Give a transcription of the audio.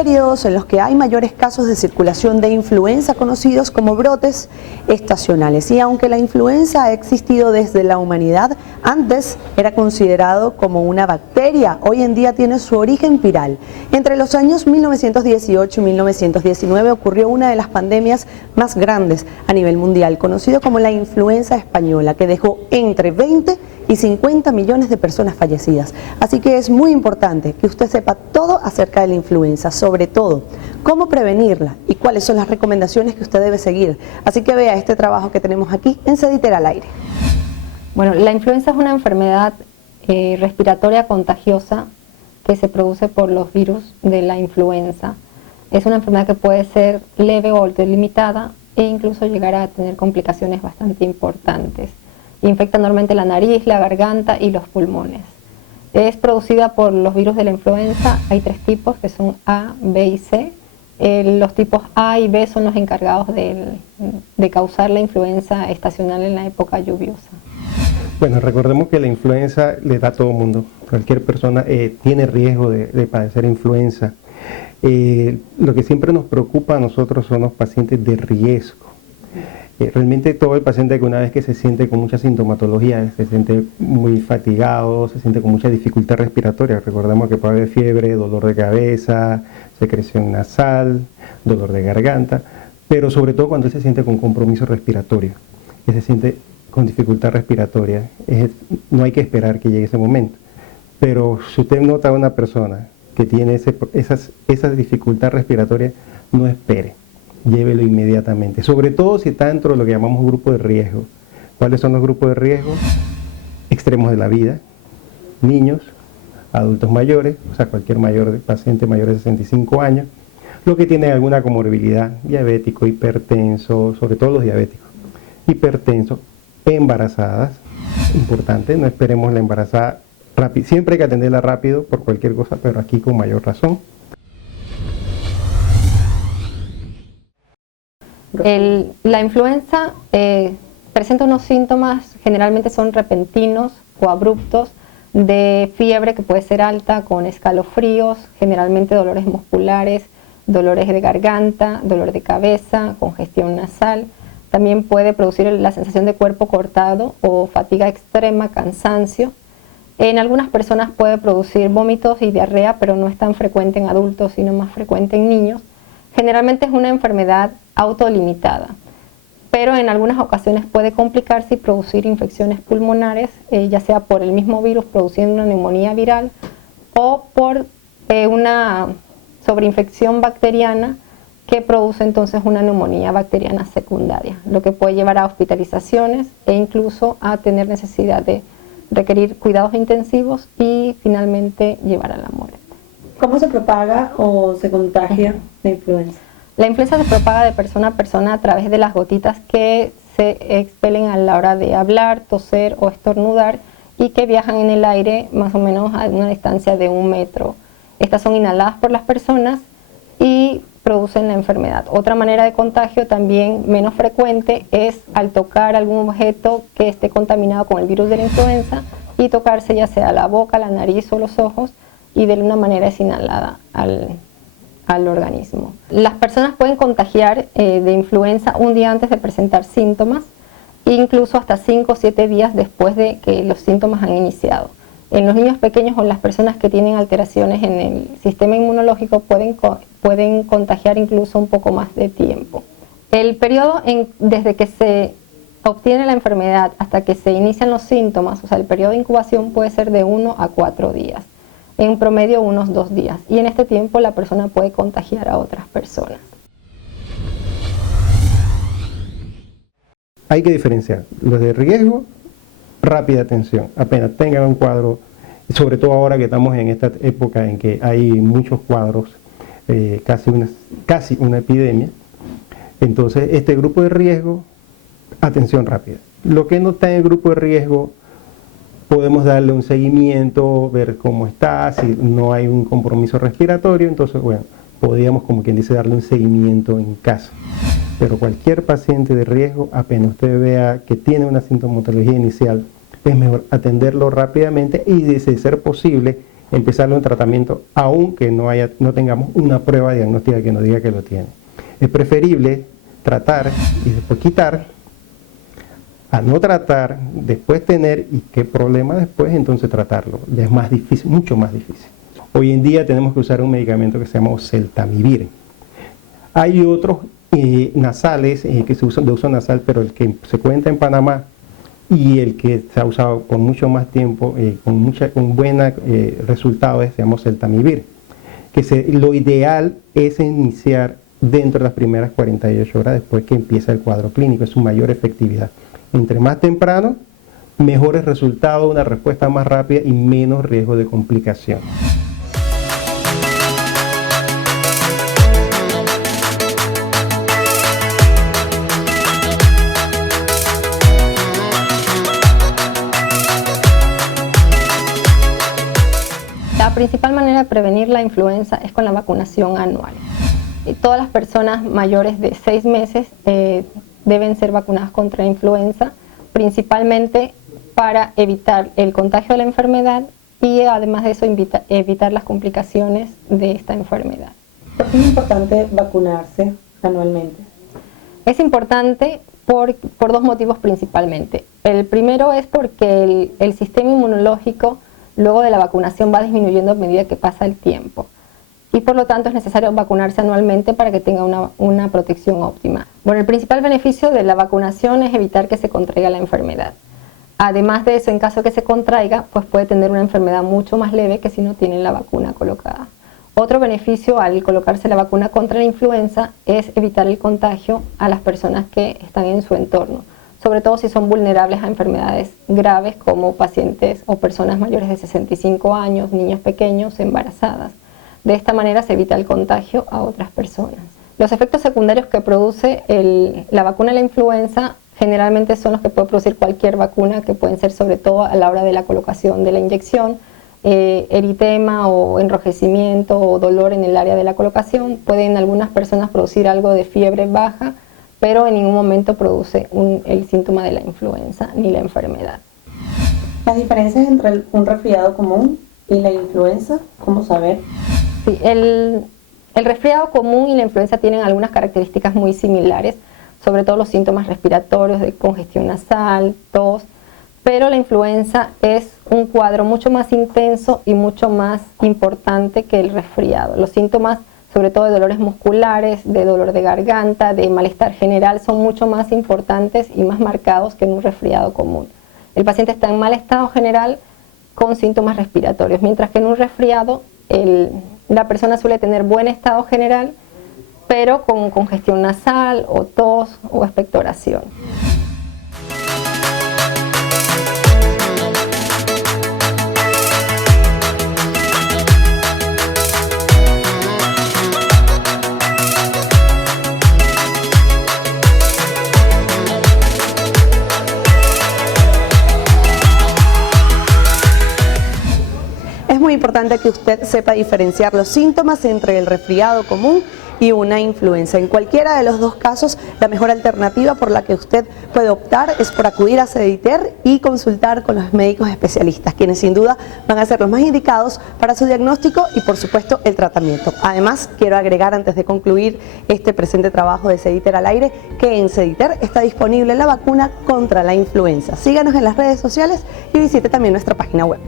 periodos en los que hay mayores casos de circulación de influenza conocidos como brotes estacionales. Y aunque la influenza ha existido desde la humanidad, antes era considerado como una bacteria, hoy en día tiene su origen viral. Entre los años 1918 y 1919 ocurrió una de las pandemias más grandes a nivel mundial, conocido como la influenza española, que dejó entre 20 y 50 millones de personas fallecidas. Así que es muy importante que usted sepa todo acerca de la influenza, sobre todo cómo prevenirla y cuáles son las recomendaciones que usted debe seguir. Así que vea este trabajo que tenemos aquí en Sediter al aire. Bueno, la influenza es una enfermedad respiratoria contagiosa que se produce por los virus de la influenza. Es una enfermedad que puede ser leve o limitada e incluso llegar a tener complicaciones bastante importantes. Infecta normalmente la nariz, la garganta y los pulmones. Es producida por los virus de la influenza. Hay 3 tipos que son A, B y C. Los tipos A y B son los encargados de causar la influenza estacional en la época lluviosa. Bueno, recordemos que la influenza le da a todo el mundo. Cualquier persona tiene riesgo de padecer influenza. Lo que siempre nos preocupa a nosotros son los pacientes de riesgo. Realmente todo el paciente que una vez que se siente con mucha sintomatología, se siente muy fatigado, se siente con mucha dificultad respiratoria, recordemos que puede haber fiebre, dolor de cabeza, secreción nasal, dolor de garganta, pero sobre todo cuando se siente con compromiso respiratorio, que se siente con dificultad respiratoria, no hay que esperar que llegue ese momento. Pero si usted nota a una persona que tiene esa dificultad respiratoria, no espere. Llévelo inmediatamente, sobre todo si está dentro de lo que llamamos grupo de riesgo. ¿Cuáles son los grupos de riesgo? Extremos de la vida, niños, adultos mayores, o sea, cualquier paciente mayor de 65 años, los que tienen alguna comorbilidad, diabético, hipertenso, sobre todo los diabéticos, hipertenso, embarazadas, importante, no esperemos la embarazada rápido, siempre hay que atenderla rápido por cualquier cosa, pero aquí con mayor razón. La influenza presenta unos síntomas, generalmente son repentinos o abruptos, de fiebre que puede ser alta, con escalofríos, generalmente dolores musculares, dolores de garganta, dolor de cabeza, congestión nasal. También puede producir la sensación de cuerpo cortado o fatiga extrema, cansancio. En algunas personas puede producir vómitos y diarrea, pero no es tan frecuente en adultos, sino más frecuente en niños. Generalmente es una enfermedad autolimitada, pero en algunas ocasiones puede complicarse y producir infecciones pulmonares, ya sea por el mismo virus produciendo una neumonía viral o por una sobreinfección bacteriana que produce entonces una neumonía bacteriana secundaria, lo que puede llevar a hospitalizaciones e incluso a tener necesidad de requerir cuidados intensivos y finalmente llevar a la muerte. ¿Cómo se propaga o se contagia la influenza? La influenza se propaga de persona a persona a través de las gotitas que se expelen a la hora de hablar, toser o estornudar y que viajan en el aire más o menos a una distancia de 1 metro. Estas son inhaladas por las personas y producen la enfermedad. Otra manera de contagio también menos frecuente es al tocar algún objeto que esté contaminado con el virus de la influenza y tocarse ya sea la boca, la nariz o los ojos, y de una manera es inhalada al organismo. Las personas pueden contagiar de influenza un día antes de presentar síntomas, incluso hasta 5 o 7 días después de que los síntomas han iniciado. En los niños pequeños o en las personas que tienen alteraciones en el sistema inmunológico pueden contagiar incluso un poco más de tiempo. El periodo desde que se obtiene la enfermedad hasta que se inician los síntomas, o sea, el periodo de incubación puede ser de 1 a 4 días. En promedio unos 2 días, y en este tiempo la persona puede contagiar a otras personas. Hay que diferenciar los de riesgo, rápida atención, apenas tengan un cuadro, sobre todo ahora que estamos en esta época en que hay muchos cuadros, casi una epidemia. Entonces este grupo de riesgo, atención rápida. Lo que no está en el grupo de riesgo, podemos darle un seguimiento, ver cómo está, si no hay un compromiso respiratorio, entonces, bueno, podríamos, como quien dice, darle un seguimiento en casa. Pero cualquier paciente de riesgo, apenas usted vea que tiene una sintomatología inicial, es mejor atenderlo rápidamente y, de ser posible, empezarle un tratamiento aunque no tengamos una prueba diagnóstica que nos diga que lo tiene. Es preferible tratar y después quitar, a no tratar, después tener y qué problema después, entonces tratarlo. Ya es más difícil, mucho más difícil. Hoy en día tenemos que usar un medicamento que se llama oseltamivir. Hay otros nasales que se usan de uso nasal, pero el que se cuenta en Panamá y el que se ha usado por mucho más tiempo, con buenos resultados, se llama oseltamivir. Lo ideal es iniciar dentro de las primeras 48 horas después que empieza el cuadro clínico, es su mayor efectividad. Entre más temprano, mejores resultados, una respuesta más rápida y menos riesgo de complicación. La principal manera de prevenir la influenza es con la vacunación anual. Todas las personas mayores de 6 meses deben ser vacunadas contra la influenza, principalmente para evitar el contagio de la enfermedad y además de eso evitar las complicaciones de esta enfermedad. ¿Por qué es importante vacunarse anualmente? Es importante por 2 motivos principalmente. El primero es porque el sistema inmunológico luego de la vacunación va disminuyendo a medida que pasa el tiempo y por lo tanto es necesario vacunarse anualmente para que tenga una protección óptima. Bueno, el principal beneficio de la vacunación es evitar que se contraiga la enfermedad. Además de eso, en caso que se contraiga, pues puede tener una enfermedad mucho más leve que si no tiene la vacuna colocada. Otro beneficio al colocarse la vacuna contra la influenza es evitar el contagio a las personas que están en su entorno, sobre todo si son vulnerables a enfermedades graves como pacientes o personas mayores de 65 años, niños pequeños, embarazadas. De esta manera se evita el contagio a otras personas. Los efectos secundarios que produce la vacuna de la influenza generalmente son los que puede producir cualquier vacuna, que pueden ser sobre todo a la hora de la colocación de la inyección, eritema o enrojecimiento o dolor en el área de la colocación. Pueden algunas personas producir algo de fiebre baja, pero en ningún momento produce el síntoma de la influenza ni la enfermedad. Las diferencias entre un resfriado común y la influenza, ¿cómo saber? Sí, el resfriado común y la influenza tienen algunas características muy similares, sobre todo los síntomas respiratorios de congestión nasal, tos, pero la influenza es un cuadro mucho más intenso y mucho más importante que el resfriado. Los síntomas, sobre todo de dolores musculares, de dolor de garganta, de malestar general, son mucho más importantes y más marcados que en un resfriado común. El paciente está en mal estado general con síntomas respiratorios, mientras que en un resfriado la persona suele tener buen estado general, pero con congestión nasal o tos o expectoración. Es muy importante que usted sepa diferenciar los síntomas entre el resfriado común y una influenza. En cualquiera de los dos casos, la mejor alternativa por la que usted puede optar es por acudir a Sediter y consultar con los médicos especialistas, quienes sin duda van a ser los más indicados para su diagnóstico y por supuesto el tratamiento. Además, quiero agregar antes de concluir este presente trabajo de Sediter al aire, que en Sediter está disponible la vacuna contra la influenza. Síganos en las redes sociales y visite también nuestra página web.